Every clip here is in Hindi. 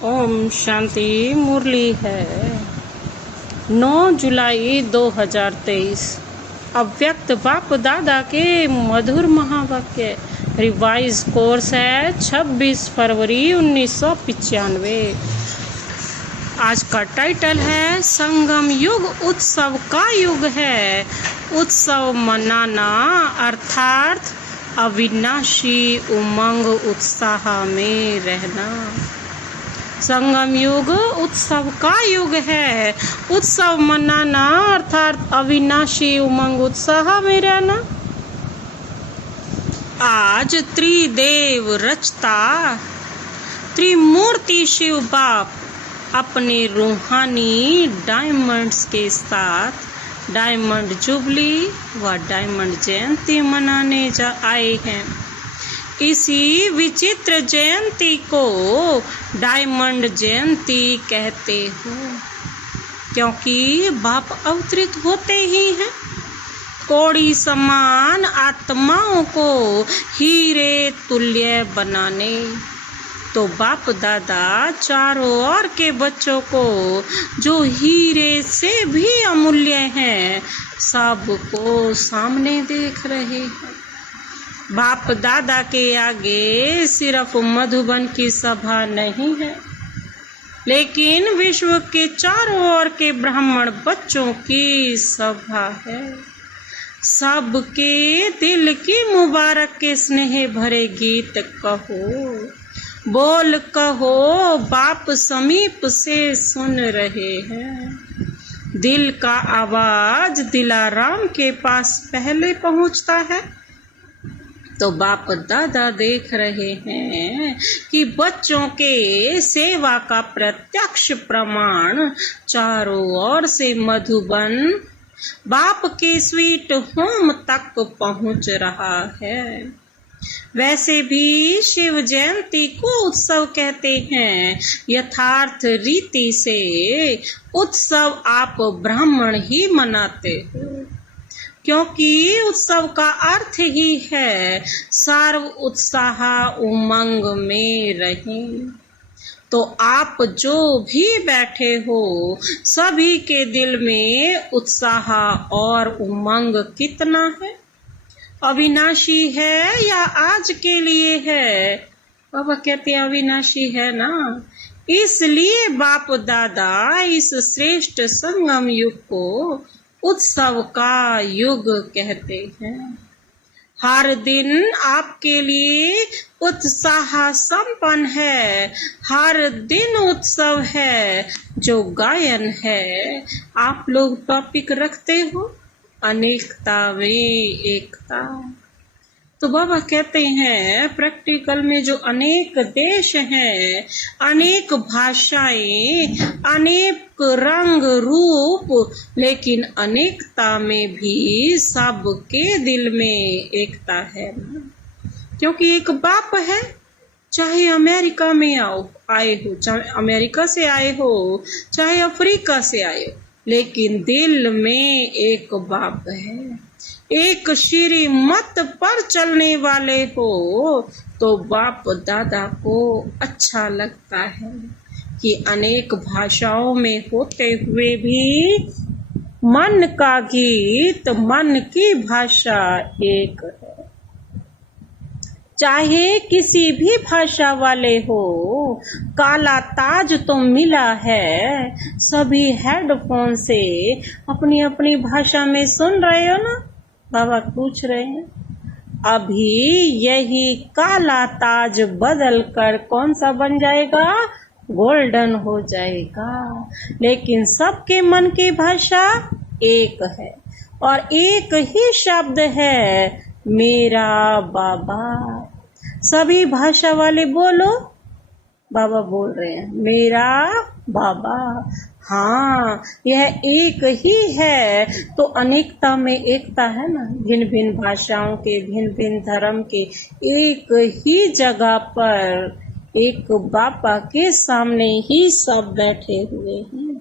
ओम शांति। मुरली है 9 जुलाई 2023। अव्यक्त बाप दादा के मधुर महावाक्य। रिवाइज कोर्स है 26 फरवरी 1995। आज का टाइटल है संगम युग उत्सव का युग है। उत्सव मनाना अर्थात अविनाशी उमंग उत्साह में रहना। संगम युग उत्सव का युग है। उत्सव मनाना अर्थात अविनाशी उमंग उत्साह में रहना। आज त्रिदेव रचता त्रिमूर्ति शिव बाप अपने रूहानी डायमंड्स के साथ डायमंड जुबली व डायमंड जयंती मनाने आए हैं। इसी विचित्र जयंती को डायमंड जयंती कहते हो, क्योंकि बाप अवतरित होते ही हैं कौड़ी समान आत्माओं को हीरे तुल्य बनाने। तो बाप दादा चारों ओर के बच्चों को जो हीरे से भी अमूल्य हैं सबको सामने देख रहे हैं। बाप दादा के आगे सिर्फ मधुबन की सभा नहीं है, लेकिन विश्व के चारों ओर के ब्राह्मण बच्चों की सभा है। सबके दिल की मुबारक के स्नेह भरे गीत कहो, बोल कहो बाप समीप से सुन रहे हैं। दिल का आवाज दिलाराम के पास पहले पहुंचता है, तो बाप दादा देख रहे हैं कि बच्चों के सेवा का प्रत्यक्ष प्रमाण चारों ओर से मधुबन बाप के स्वीट होम तक पहुंच रहा है। वैसे भी शिव जयंती को उत्सव कहते हैं। यथार्थ रीति से उत्सव आप ब्राह्मण ही मनाते हो, क्योंकि उत्सव का अर्थ ही है सर्व उत्साह उमंग में रहें। तो आप जो भी बैठे हो सभी के दिल में उत्साह और उमंग कितना है? अविनाशी है या आज के लिए है? बाबा कहते हैं अविनाशी है ना। इसलिए बाप दादा इस श्रेष्ठ संगम युग को उत्सव का युग कहते हैं। हर दिन आपके लिए उत्साह संपन्न है। हर दिन उत्सव है। जो गायन है आप लोग टॉपिक रखते हो अनेकता में एकता। तो बाबा कहते हैं प्रैक्टिकल में जो अनेक देश हैं, अनेक भाषाएं, अनेक रंग रूप, लेकिन अनेकता में भी सबके दिल में एकता है ना। क्योंकि एक बाप है। चाहे अमेरिका में आए हो, चाहे अमेरिका से आए हो, चाहे अफ्रीका से आए हो, लेकिन दिल में एक बाप है। एक श्रीमत पर चलने वाले हो तो बाप दादा को अच्छा लगता है कि अनेक भाषाओं में होते हुए भी मन का गीत, मन की भाषा एक है। चाहे किसी भी भाषा वाले हो, काला ताज तो मिला है। सभी हेडफोन से अपनी अपनी भाषा में सुन रहे हो ना। बाबा पूछ रहे हैं अभी यही काला ताज बदल कर कौन सा बन जाएगा? गोल्डन हो जाएगा। लेकिन सबके मन की भाषा एक है और एक ही शब्द है, मेरा बाबा। सभी भाषा वाले बोलो। बाबा बोल रहे हैं मेरा बाबा। हाँ, यह एक ही है तो अनेकता में एकता है ना। भिन्न भिन्न भाषाओं के, भिन्न भिन्न धर्म के एक ही जगह पर एक बापा के सामने ही सब बैठे हुए हैं।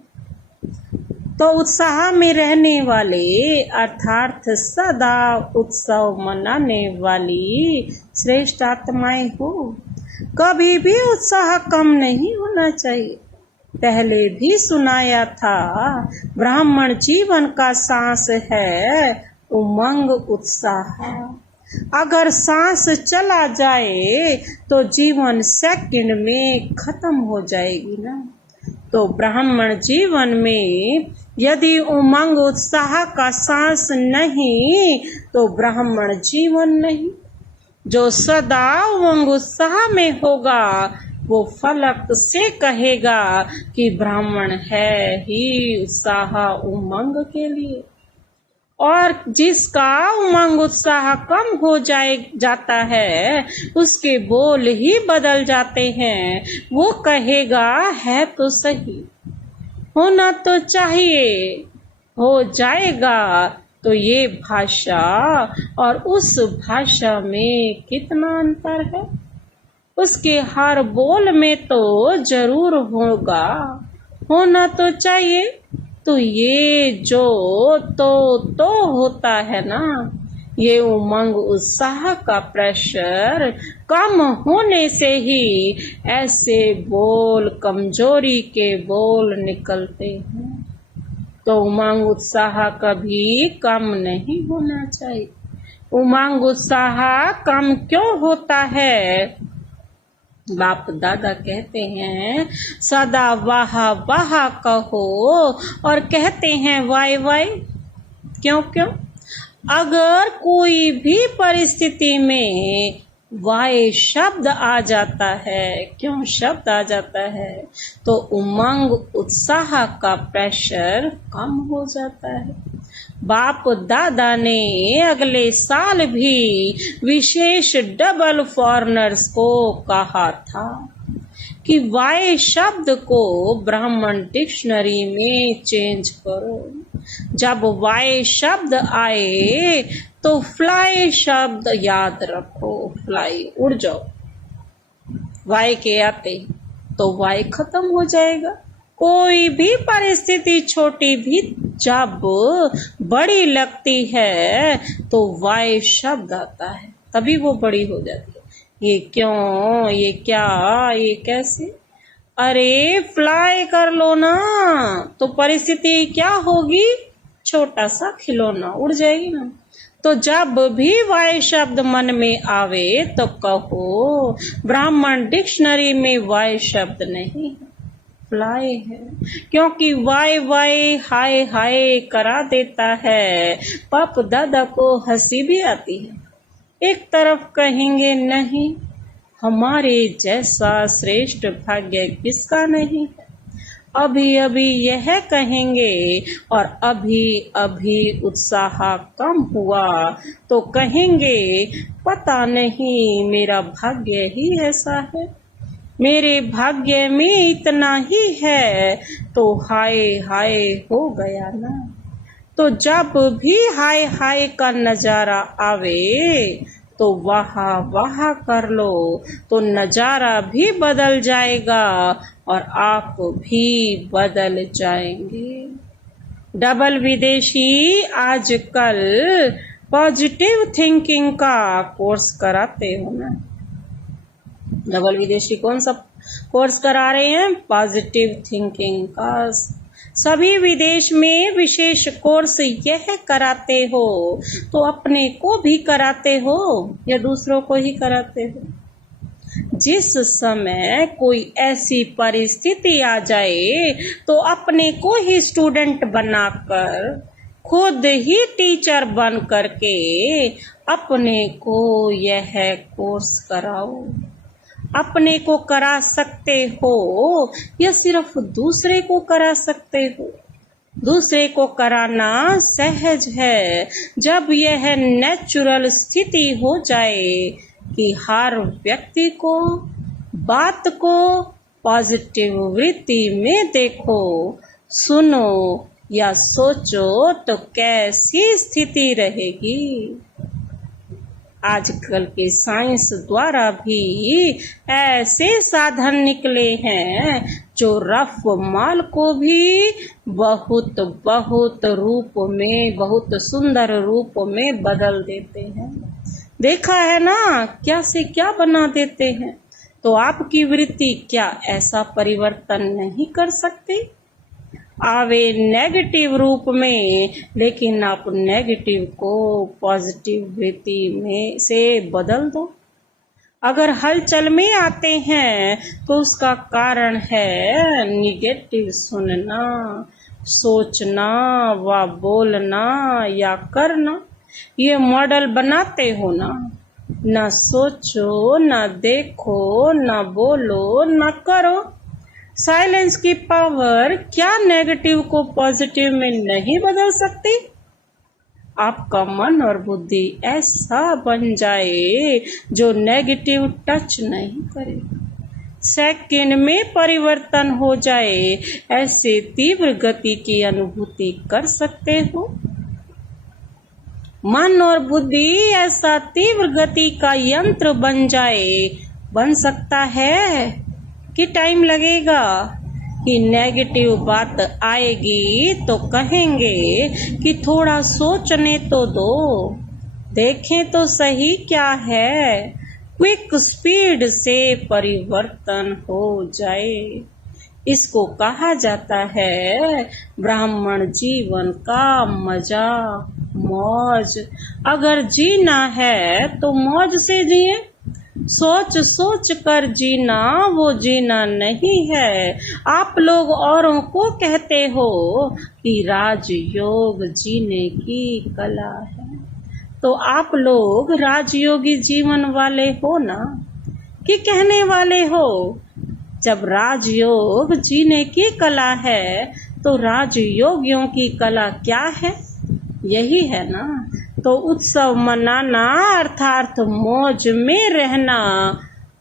तो उत्साह में रहने वाले अर्थात सदा उत्सव मनाने वाली श्रेष्ठ आत्माएं हो। कभी भी उत्साह कम नहीं होना चाहिए। पहले भी सुनाया था, ब्राह्मण जीवन का सांस है उमंग उत्साह। अगर सांस चला जाए तो जीवन सेकंड में खत्म हो जाएगी ना। तो ब्राह्मण जीवन में यदि उमंग उत्साह का सांस नहीं तो ब्राह्मण जीवन नहीं। जो सदा उमंग उत्साह में होगा वो फलक से कहेगा कि ब्राह्मण है ही उत्साह उमंग के लिए। और जिसका उमंग उत्साह कम हो जाता है उसके बोल ही बदल जाते हैं। वो कहेगा है तो सही, होना तो चाहिए, हो जाएगा। तो ये भाषा और उस भाषा में कितना अंतर है। उसके हर बोल में तो जरूर होगा, होना तो चाहिए। तो ये जो तो होता है ना, ये उमंग उत्साह का प्रेशर कम होने से ही ऐसे बोल, कमजोरी के बोल निकलते हैं। तो उमंग उत्साह कभी कम नहीं होना चाहिए। उमंग उत्साह कम क्यों होता है? बाप दादा कहते हैं सदा वाह वाह कहो और कहते हैं वाय वाय। क्यों क्यों? अगर कोई भी परिस्थिति में वाय शब्द आ जाता है, क्यों शब्द आ जाता है, तो उमंग उत्साह का प्रेशर कम हो जाता है। बाप दादा ने अगले साल भी विशेष डबल फॉरनर्स को कहा था कि वाय शब्द को ब्राह्मण डिक्शनरी में चेंज करो। जब वाय शब्द आए तो फ्लाई शब्द याद रखो। फ्लाई, उड़ जाओ। वाय के आते तो वाय खत्म हो जाएगा। कोई भी परिस्थिति छोटी भी जब बड़ी लगती है तो वाय शब्द आता है, तभी वो बड़ी हो जाती है। ये क्यों, ये क्या, ये कैसे? अरे फ्लाई कर लो ना, तो परिस्थिति क्या होगी? छोटा सा खिलौना उड़ जाएगी ना। तो जब भी वाय शब्द मन में आवे तो कहो ब्राह्मण डिक्शनरी में वाय शब्द नहीं है, फ्लाई है। क्योंकि वाय वाय हाय हाय करा देता है। पाप दादा को हंसी भी आती है। एक तरफ कहेंगे नहीं, हमारे जैसा श्रेष्ठ भाग्य किसका नहीं है। अभी अभी यह कहेंगे और अभी अभी उत्साह कम हुआ तो कहेंगे पता नहीं मेरा भाग्य ही ऐसा है, मेरे भाग्य में इतना ही है। तो हाय हाय हो गया ना। तो जब भी हाय हाय का नजारा आवे तो वाह वाह कर लो, तो नजारा भी बदल जाएगा और आप भी बदल जाएंगे। डबल विदेशी आजकल पॉजिटिव थिंकिंग का कोर्स कराते हो ना। डबल विदेशी कौन सा कोर्स करा रहे हैं? पॉजिटिव थिंकिंग का। सभी विदेश में विशेष कोर्स यह कराते हो तो अपने को भी कराते हो या दूसरों को ही कराते हो? जिस समय कोई ऐसी परिस्थिति आ जाए तो अपने को ही स्टूडेंट बनाकर, खुद ही टीचर बन करके अपने को यह कोर्स कराओ। अपने को करा सकते हो या सिर्फ दूसरे को करा सकते हो? दूसरे को कराना सहज है जब यह नेचुरल स्थिति हो जाए कि हर व्यक्ति को, बात को पॉजिटिव वृत्ति में देखो, सुनो या सोचो तो कैसी स्थिति रहेगी। आजकल के साइंस द्वारा भी ऐसे साधन निकले हैं जो रफ माल को भी बहुत बहुत रूप में, बहुत सुंदर रूप में बदल देते हैं। देखा है ना, क्या से क्या बना देते हैं। तो आपकी वृत्ति क्या ऐसा परिवर्तन नहीं कर सकती? आवे नेगेटिव रूप में, लेकिन आप नेगेटिव को पॉजिटिव वृत्ति में से बदल दो। अगर हलचल में आते हैं तो उसका कारण है निगेटिव सुनना, सोचना व बोलना या करना। ये मॉडल बनाते हो ना, ना सोचो, ना देखो, ना बोलो, ना करो। साइलेंस की पावर क्या नेगेटिव को पॉजिटिव में नहीं बदल सकती? आपका मन और बुद्धि ऐसा बन जाए जो नेगेटिव टच नहीं करे, सेकंड में परिवर्तन हो जाए, ऐसे तीव्र गति की अनुभूति कर सकते हो। मन और बुद्धि ऐसा तीव्र गति का यंत्र बन जाए, बन सकता है कि टाइम लगेगा? कि नेगेटिव बात आएगी तो कहेंगे कि थोड़ा सोचने तो दो, देखें तो सही क्या है। क्विक स्पीड से परिवर्तन हो जाए, इसको कहा जाता है ब्राह्मण जीवन का मजा, मौज। अगर जीना है तो मौज से जिए। सोच सोच कर जीना वो जीना नहीं है। आप लोग औरों को कहते हो कि राजयोग जीने की कला है, तो आप लोग राजयोगी जीवन वाले हो ना, कि कहने वाले हो? जब राजयोग जीने की कला है तो राजयोगियों की कला क्या है? यही है ना। तो उत्सव मनाना अर्थात मौज में रहना,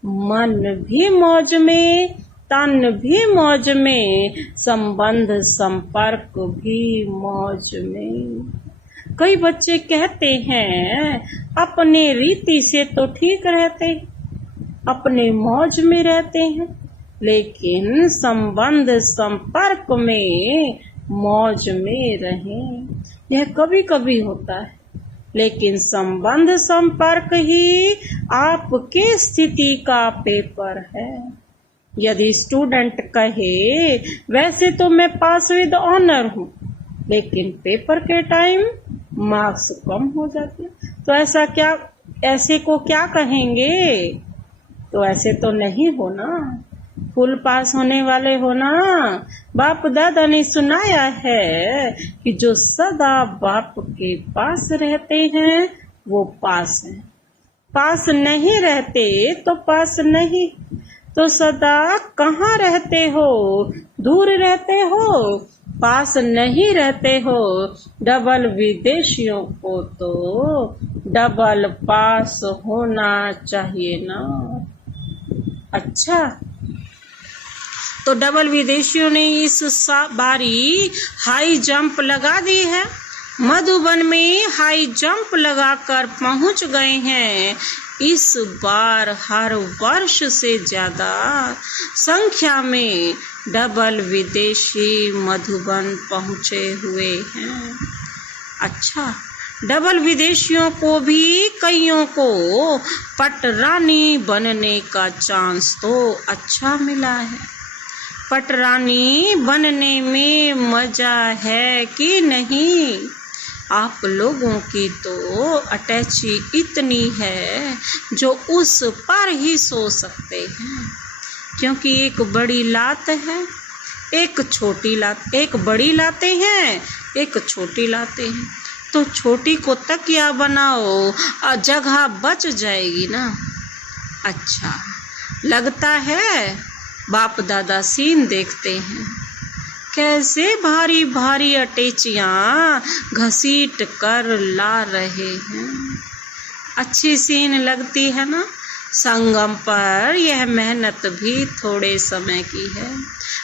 मन भी मौज में, तन भी मौज में, संबंध संपर्क भी मौज में। कई बच्चे कहते हैं अपने रीति से तो ठीक रहते, अपने मौज में रहते हैं, लेकिन संबंध संपर्क में मौज में रहें। यह कभी कभी होता है, लेकिन संबंध संपर्क ही आपके स्थिति का पेपर है। यदि स्टूडेंट कहे वैसे तो मैं पास विद ऑनर हूँ, लेकिन पेपर के टाइम मार्क्स कम हो जाते हैं, तो ऐसे को क्या कहेंगे? तो ऐसे तो नहीं हो ना, फुल पास होने वाले हो ना। बाप दादा ने सुनाया है कि जो सदा बाप के पास रहते हैं वो पास हैं, पास नहीं रहते तो पास नहीं। तो सदा कहाँ रहते हो? दूर रहते हो, पास नहीं रहते हो। डबल विदेशियों को तो डबल पास होना चाहिए ना। अच्छा, तो डबल विदेशियों ने इस बारी हाई जंप लगा दी है। मधुबन में हाई जंप लगाकर पहुंच गए हैं। इस बार हर वर्ष से ज्यादा संख्या में डबल विदेशी मधुबन पहुंचे हुए हैं। अच्छा, डबल विदेशियों को भी कईयों को पटरानी बनने का चांस तो अच्छा मिला है। पटरानी बनने में मजा है कि नहीं? आप लोगों की तो अटैची इतनी है जो उस पर ही सो सकते हैं, क्योंकि एक बड़ी लात है, एक छोटी लात, एक बड़ी लाते हैं, एक छोटी लाते हैं। तो छोटी को तकिया बनाओ और जगह बच जाएगी ना। अच्छा, लगता है बाप दादा सीन देखते हैं, कैसे भारी भारी अटैचियाँ घसीट कर ला रहे हैं। अच्छी सीन लगती है ना। संगम पर यह मेहनत भी थोड़े समय की है,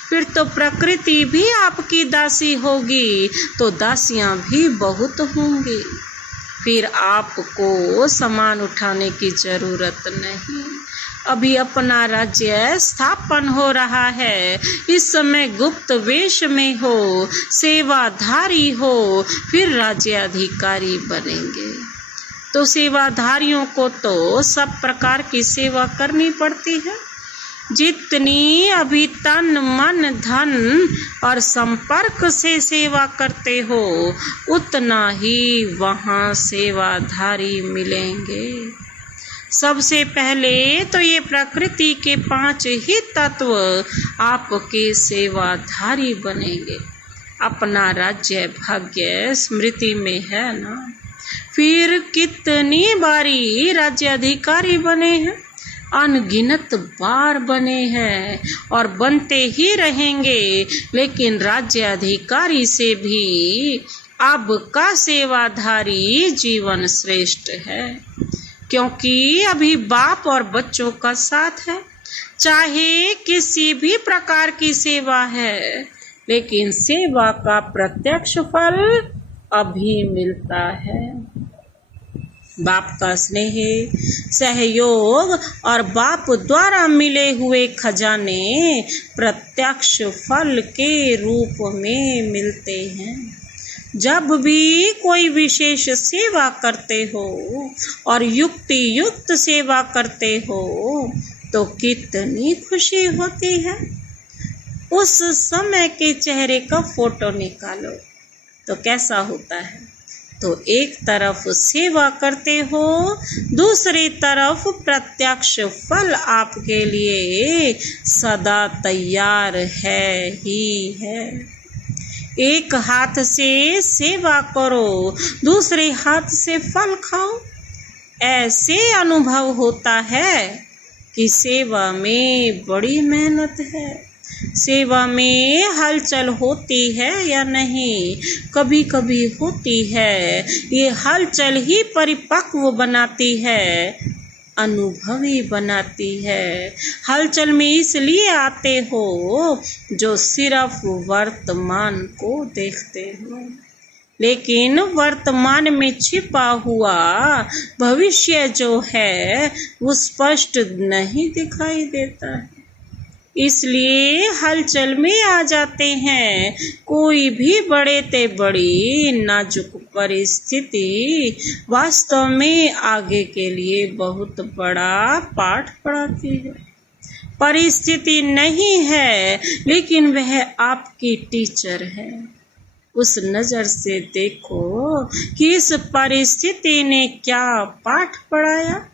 फिर तो प्रकृति भी आपकी दासी होगी, तो दासियां भी बहुत होंगी। फिर आपको सामान उठाने की जरूरत नहीं। अभी अपना राज्य स्थापन हो रहा है, इस समय गुप्त वेश में हो, सेवाधारी हो, फिर राज्याधिकारी बनेंगे। तो सेवाधारियों को तो सब प्रकार की सेवा करनी पड़ती है, जितनी अभी तन मन धन और संपर्क से सेवा करते हो उतना ही वहाँ सेवाधारी मिलेंगे। सबसे पहले तो ये प्रकृति के 5 ही तत्व आपके सेवाधारी बनेंगे। अपना राज्य भाग्य स्मृति में है ना, फिर कितनी बारी राज्य अधिकारी बने हैं, अनगिनत बार बने हैं और बनते ही रहेंगे, लेकिन राज्य अधिकारी से भी अब का सेवाधारी जीवन श्रेष्ठ है, क्योंकि अभी बाप और बच्चों का साथ है। चाहे किसी भी प्रकार की सेवा है, लेकिन सेवा का प्रत्यक्ष फल अभी मिलता है। बाप का स्नेह, सहयोग और बाप द्वारा मिले हुए खजाने प्रत्यक्ष फल के रूप में मिलते हैं। जब भी कोई विशेष सेवा करते हो और युक्ति युक्त सेवा करते हो तो कितनी खुशी होती है। उस समय के चेहरे का फोटो निकालो तो कैसा होता है। तो एक तरफ सेवा करते हो, दूसरी तरफ प्रत्यक्ष फल आपके लिए सदा तैयार है ही है। एक हाथ से सेवा करो, दूसरे हाथ से फल खाओ। ऐसे अनुभव होता है कि सेवा में बड़ी मेहनत है। सेवा में हलचल होती है या नहीं, कभी कभी होती है। ये हलचल ही परिपक्व बनाती है, अनुभवी बनाती है। हलचल में इसलिए आते हो जो सिर्फ वर्तमान को देखते हो, लेकिन वर्तमान में छिपा हुआ भविष्य जो है वो स्पष्ट नहीं दिखाई देता है। इसलिए हलचल में आ जाते हैं। कोई भी बड़े ते बड़ी नाजुक परिस्थिति वास्तव में आगे के लिए बहुत बड़ा पाठ पढ़ाती है। परिस्थिति नहीं है, लेकिन वह आपकी टीचर है। उस नज़र से देखो कि इस परिस्थिति ने क्या पाठ पढ़ाया।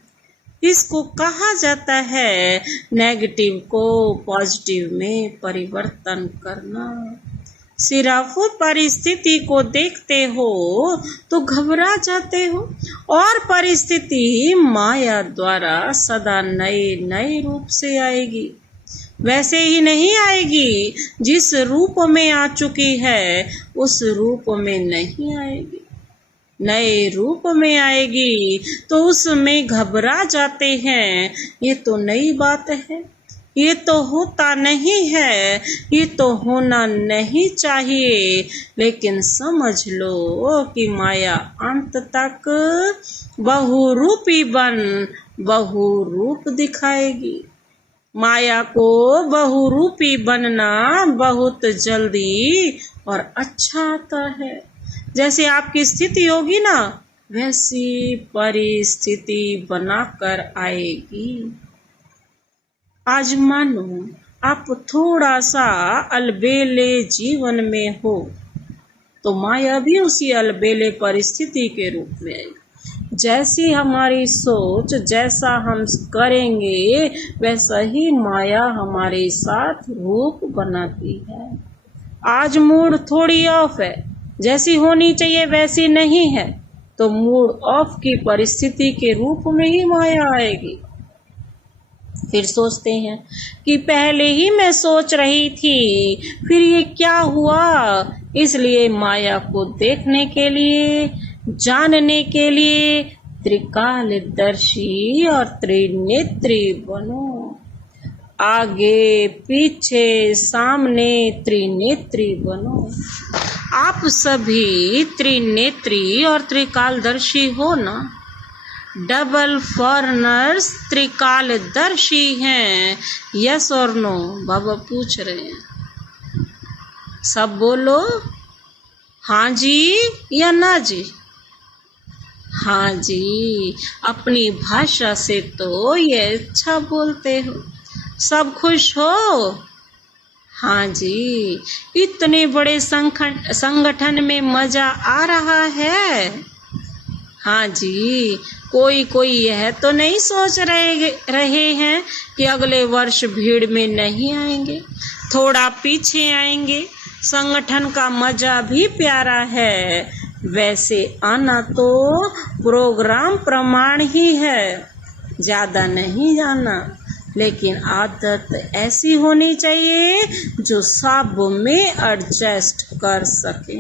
इसको कहा जाता है नेगेटिव को पॉजिटिव में परिवर्तन करना। सिर्फ परिस्थिति को देखते हो तो घबरा जाते हो, और परिस्थिति माया द्वारा सदा नए नए रूप से आएगी। वैसे ही नहीं आएगी, जिस रूप में आ चुकी है उस रूप में नहीं आएगी। नए रूप में आएगी तो उसमें घबरा जाते हैं। ये तो नई बात है, ये तो होता नहीं है, ये तो होना नहीं चाहिए। लेकिन समझ लो कि माया अंत तक बहुरूपी बन बहुरूप दिखाएगी। माया को बहुरूपी बनना बहुत जल्दी और अच्छा आता है। जैसे आपकी स्थिति होगी ना, वैसी परिस्थिति बनाकर आएगी। आज मानो आप थोड़ा सा अलबेले जीवन में हो तो माया भी उसी अलबेले परिस्थिति के रूप में आएगी। जैसी हमारी सोच, जैसा हम करेंगे वैसा ही माया हमारे साथ रूप बनाती है। आज मूड थोड़ी ऑफ है, जैसी होनी चाहिए वैसी नहीं है, तो मूड ऑफ की परिस्थिति के रूप में ही माया आएगी। फिर सोचते हैं कि पहले ही मैं सोच रही थी, फिर ये क्या हुआ। इसलिए माया को देखने के लिए, जानने के लिए त्रिकालदर्शी और त्रिनेत्री बनो। आगे पीछे सामने त्रिनेत्री बनो। आप सभी त्रिनेत्री और त्रिकालदर्शी हो ना। डबल फॉरेनर्स त्रिकालदर्शी हैं, यस और नो? बाबा पूछ रहे हैं, सब बोलो हाँ जी या ना जी। हाँ जी, अपनी भाषा से तो ये अच्छा बोलते हो। सब खुश हो? हाँ जी, इतने बड़े संगठन में मजा आ रहा है। हाँ जी, कोई कोई यह तो नहीं सोच रहे हैं कि अगले वर्ष भीड़ में नहीं आएंगे, थोड़ा पीछे आएंगे। संगठन का मजा भी प्यारा है। वैसे आना तो प्रोग्राम प्रमाण ही है, ज्यादा नहीं जाना, लेकिन आदत ऐसी होनी चाहिए जो सब में एडजस्ट कर सके।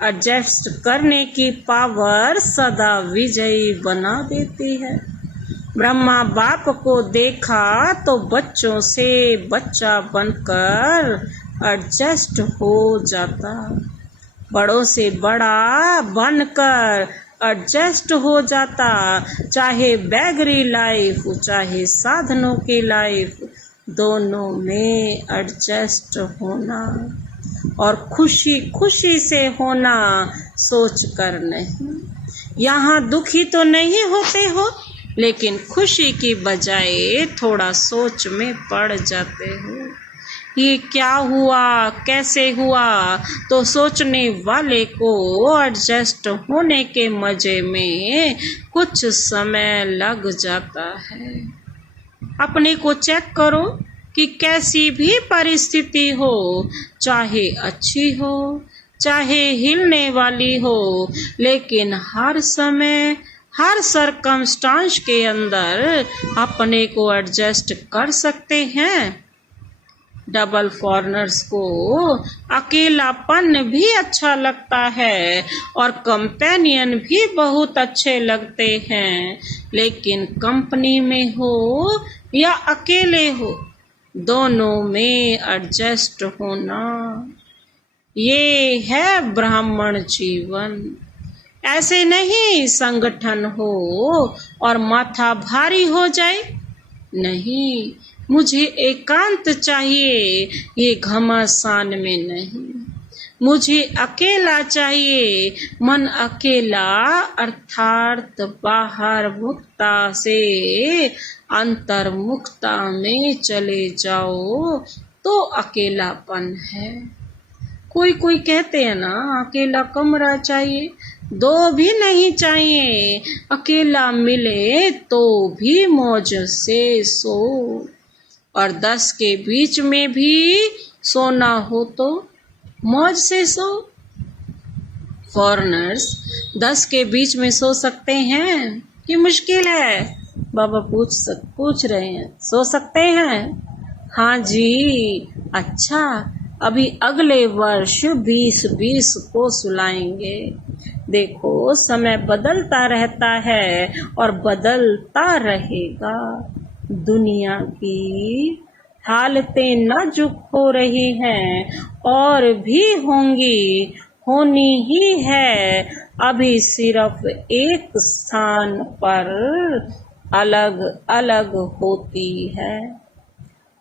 एडजस्ट करने की पावर सदा विजयी बना देती है। ब्रह्मा बाप को देखा तो बच्चों से बच्चा बनकर एडजस्ट हो जाता, बड़ों से बड़ा बनकर एडजस्ट हो जाता। चाहे बैगरी लाइफ, चाहे साधनों की लाइफ, दोनों में एडजस्ट होना और खुशी खुशी से होना, सोच कर नहीं। यहाँ दुखी तो नहीं होते हो, लेकिन खुशी की बजाय थोड़ा सोच में पड़ जाते हो। ये क्या हुआ, कैसे हुआ, तो सोचने वाले को एडजस्ट होने के मजे में कुछ समय लग जाता है। अपने को चेक करो कि कैसी भी परिस्थिति हो, चाहे अच्छी हो, चाहे हिलने वाली हो, लेकिन हर समय हर सरकमस्टांस के अंदर अपने को एडजस्ट कर सकते हैं। डबल फॉरनर्स को अकेलापन भी अच्छा लगता है और कंपेनियन भी बहुत अच्छे लगते हैं, लेकिन कंपनी में हो या अकेले हो, दोनों में एडजस्ट होना, ये है ब्राह्मण जीवन। ऐसे नहीं संगठन हो और माथा भारी हो जाए, नहीं, मुझे एकांत चाहिए, ये घमासान में नहीं। मुझे अकेला चाहिए, मन अकेला, अर्थात बाहर मुक्ता से अंतर्मुक्ता में चले जाओ तो अकेलापन है। कोई कोई कहते हैं ना, अकेला कमरा चाहिए, दो भी नहीं चाहिए, अकेला मिले तो भी मौज से सो, और 10 के बीच में भी सोना हो तो मौज से सो। फॉरेनर्स 10 के बीच में सो सकते हैं कि मुश्किल है? बाबा पूछ रहे हैं, सो सकते हैं? हाँ जी। अच्छा, अभी अगले वर्ष 2020 को सुलाएंगे। देखो, समय बदलता रहता है और बदलता रहेगा। दुनिया की हालतें नाजुक हो रही हैं और भी होंगी, होनी ही है। अभी सिर्फ एक स्थान पर अलग अलग होती है,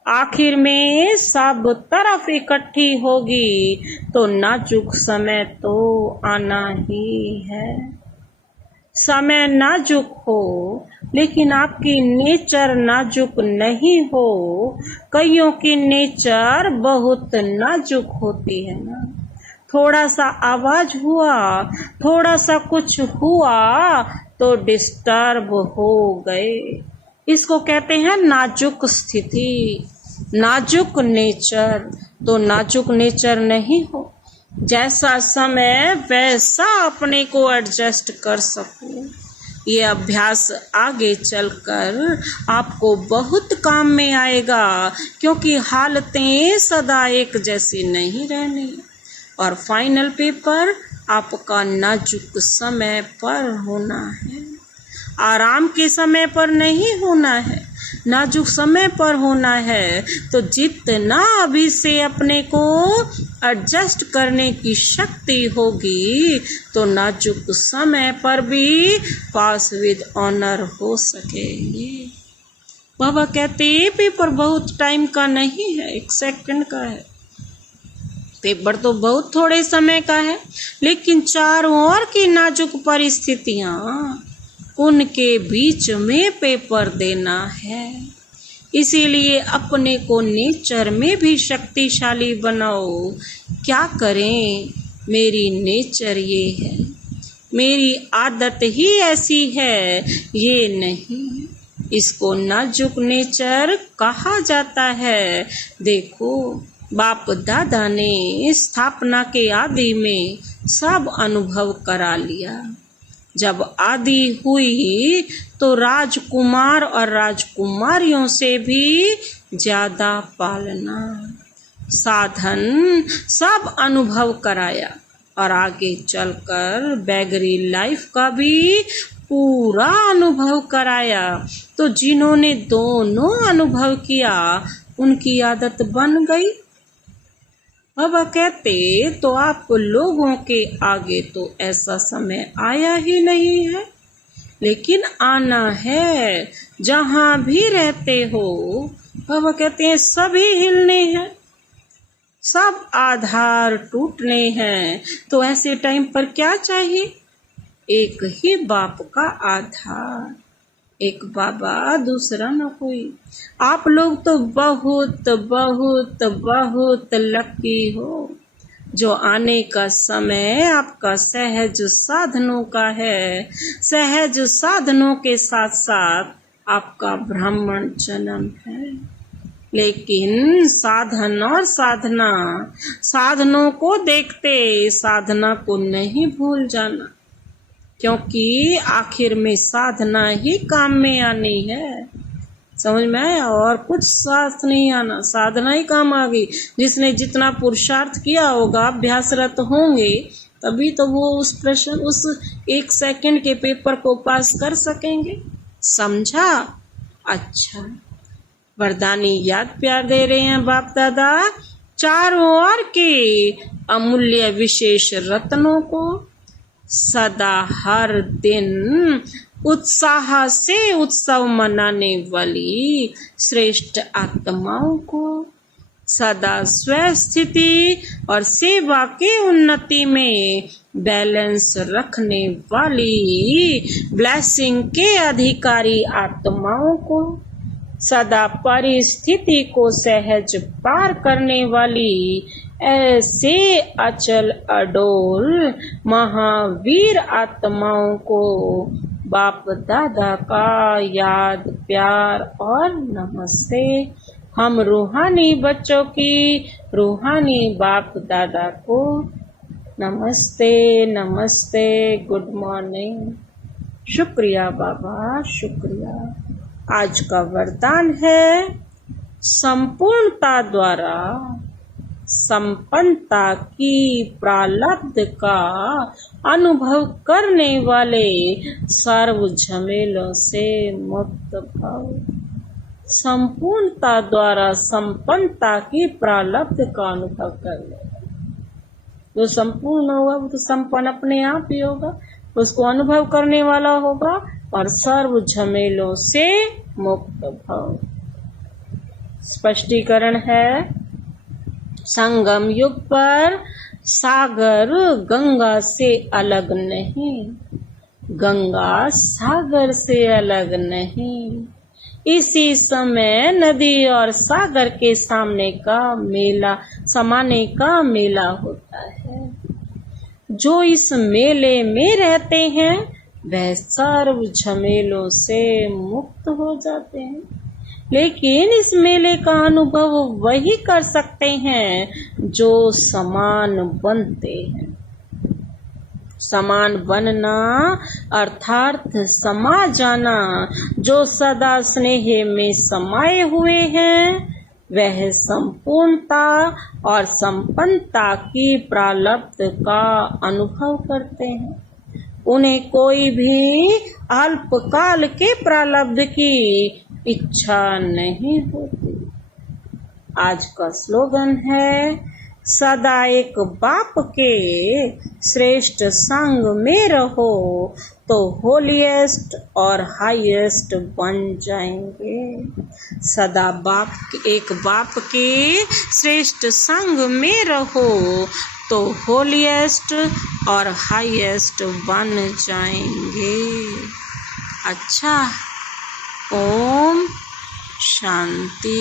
आखिर में सब तरफ इकट्ठी होगी, तो नाजुक समय तो आना ही है। समय नाजुक हो, लेकिन आपकी नेचर नाजुक नहीं हो। कईयों की नेचर बहुत नाजुक होती है ना, थोड़ा सा आवाज हुआ, थोड़ा सा कुछ हुआ तो डिस्टर्ब हो गए। इसको कहते हैं नाजुक स्थिति, नाजुक नेचर। तो नाजुक नेचर नहीं हो, जैसा समय वैसा अपने को एडजस्ट कर सको। ये अभ्यास आगे चलकर आपको बहुत काम में आएगा, क्योंकि हालतें सदा एक जैसी नहीं रहनी। और फाइनल पेपर आपका नाजुक समय पर होना है, आराम के समय पर नहीं होना है, नाजुक समय पर होना है। तो जितना अभी से अपने को एडजस्ट करने की शक्ति होगी, तो नाजुक समय पर भी पास विद ऑनर हो सकेंगे। बाबा कहते हैं पेपर बहुत टाइम का नहीं है, 1 सेकंड का है। पेपर तो बहुत थोड़े समय का है, लेकिन चारों ओर की नाजुक परिस्थितियां, उनके बीच में पेपर देना है। इसीलिए अपने को नेचर में भी शक्तिशाली बनाओ। क्या करें, मेरी नेचर ये है, मेरी आदत ही ऐसी है, ये नहीं। इसको नाजुक नेचर कहा जाता है। देखो, बाप दादा ने स्थापना के आदि में सब अनुभव करा लिया। जब आदि हुई तो राजकुमार और राजकुमारियों से भी ज्यादा पालना, साधन सब अनुभव कराया और आगे चलकर बैगरी लाइफ का भी पूरा अनुभव कराया। तो जिन्होंने दोनों अनुभव किया उनकी आदत बन गई। अब कहते तो आप लोगों के आगे तो ऐसा समय आया ही नहीं है, लेकिन आना है। जहां भी रहते हो, अब कहते हैं सभी हिलने हैं, सब आधार टूटने हैं। तो ऐसे टाइम पर क्या चाहिए? एक ही बाप का आधार, एक बाबा, दूसरा न कोई। आप लोग तो बहुत बहुत बहुत लकी हो जो आने का समय आपका सहज साधनों का है। सहज साधनों के साथ साथ आपका ब्राह्मण जन्म है। लेकिन साधन और साधना, साधनों को देखते साधना को नहीं भूल जाना, क्योंकि आखिर में साधना ही काम में आनी है। समझ में आया? और कुछ साथ नहीं आना, साधना ही काम आ गई। जिसने जितना पुरुषार्थ किया होगा, अभ्यासरत होंगे, तभी तो वो उस प्रश्न, उस 1 सेकंड के पेपर को पास कर सकेंगे। समझा? अच्छा, वरदानी याद प्यार दे रहे हैं बाप दादा चारों ओर के अमूल्य विशेष रत्नों को। सदा हर दिन उत्साह से उत्सव मनाने वाली श्रेष्ठ आत्माओं को, सदा स्वस्थिति और सेवा के उन्नति में बैलेंस रखने वाली ब्लेसिंग के अधिकारी आत्माओं को, सदा परिस्थिति को सहज पार करने वाली ऐसे अचल अडोल महावीर आत्माओं को बाप दादा का याद प्यार और नमस्ते। हम रूहानी बच्चों की रूहानी बाप दादा को नमस्ते नमस्ते, गुड मॉर्निंग। शुक्रिया बाबा, शुक्रिया। आज का वरदान है संपूर्णता द्वारा संपन्नता की प्रारब्ध का अनुभव करने वाले सर्व झमेलों से मुक्त भव। संपूर्णता द्वारा संपन्नता की प्रारब्ध का अनुभव करने, जो संपूर्ण होगा वो तो संपन्न अपने आप ही होगा, उसको अनुभव करने वाला होगा और सर्व झमेलों से मुक्त भव। स्पष्टीकरण है, संगम युग पर सागर गंगा से अलग नहीं, गंगा सागर से अलग नहीं। इसी समय नदी और सागर के सामने का मेला, समाने का मेला होता है। जो इस मेले में रहते हैं वह सर्व झमेलों से मुक्त हो जाते हैं। लेकिन इस मेले का अनुभव वही कर सकते हैं जो समान बनते हैं। समान बनना अर्थात समा जाना, जो सदा स्नेह में समाये हुए हैं वह संपूर्णता और संपन्नता की प्रारब्ध का अनुभव करते हैं। उन्हें कोई भी अल्पकाल के प्रारब्ध की इच्छा नहीं होती। आज का स्लोगन है, सदा एक बाप के श्रेष्ठ संग में रहो तो होलीएस्ट और हाईएस्ट बन जाएंगे। सदा एक बाप के श्रेष्ठ संग में रहो तो होलीएस्ट और हाईएस्ट बन जाएंगे। अच्छा, ओम शांति।